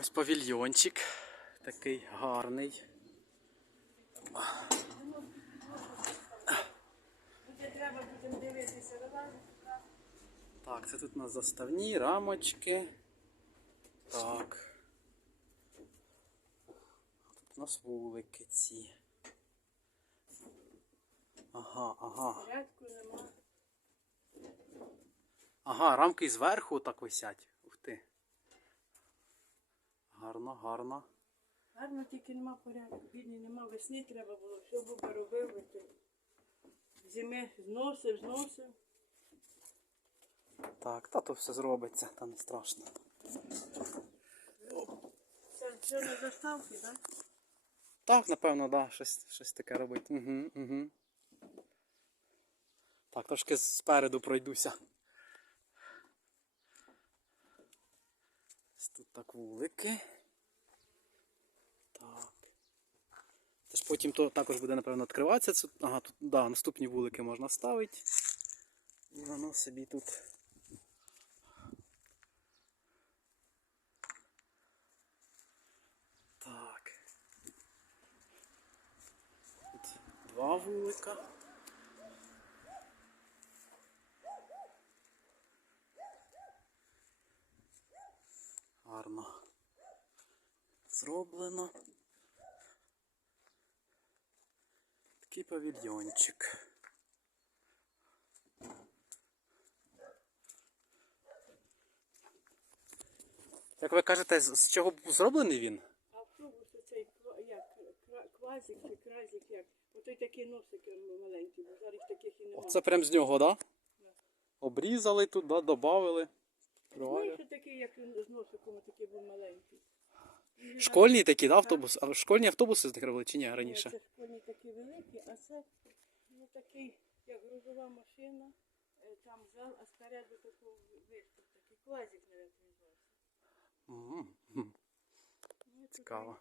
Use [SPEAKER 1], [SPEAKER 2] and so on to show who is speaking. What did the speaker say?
[SPEAKER 1] Ось павільйончик такий гарний.
[SPEAKER 2] Треба будемо дивитися.
[SPEAKER 1] Так, це тут у нас заставні рамочки. Так. Тут у нас вулики ці. Ага, ага. Ага, рамки зверху так висять. Гарно, гарно.
[SPEAKER 2] Гарно тільки нема порядку. Бідний нема весни треба було, все буба робив. би. Зими зносив, зносив.
[SPEAKER 1] Так, та то все зробиться, та не страшно.
[SPEAKER 2] Це все на заставки, так?
[SPEAKER 1] Так, напевно, да, щось, щось таке робить. Угу, угу. Так, трошки спереду пройдуся. Ось тут так вулики. Так. Це ж потім то також буде, напевно, відкриватися. Ага, тут да, наступні вулики можна ставити. І воно собі. Тут два вулика. Гарно зроблено. Такий павільйончик. Як ви кажете, з чого був зроблений він?
[SPEAKER 2] Автобус оцей як квазик чи кразик, як. Отой такі носики маленькі, бо зараз таких і немає.
[SPEAKER 1] Це прям з нього, так? Да? Обрізали тут, да, додали.
[SPEAKER 2] Знаєш, такий, як він з носиком, такий був маленький.
[SPEAKER 1] Школьні такі, да, автобус? А школьні автобуси закривали чи ні раніше?
[SPEAKER 2] Це школьні такі великі, а це ну, такий, як грузова машина, е, там зал, а спереду такий виступ, такий клазик, навіть називався. Ну,
[SPEAKER 1] Цікаво.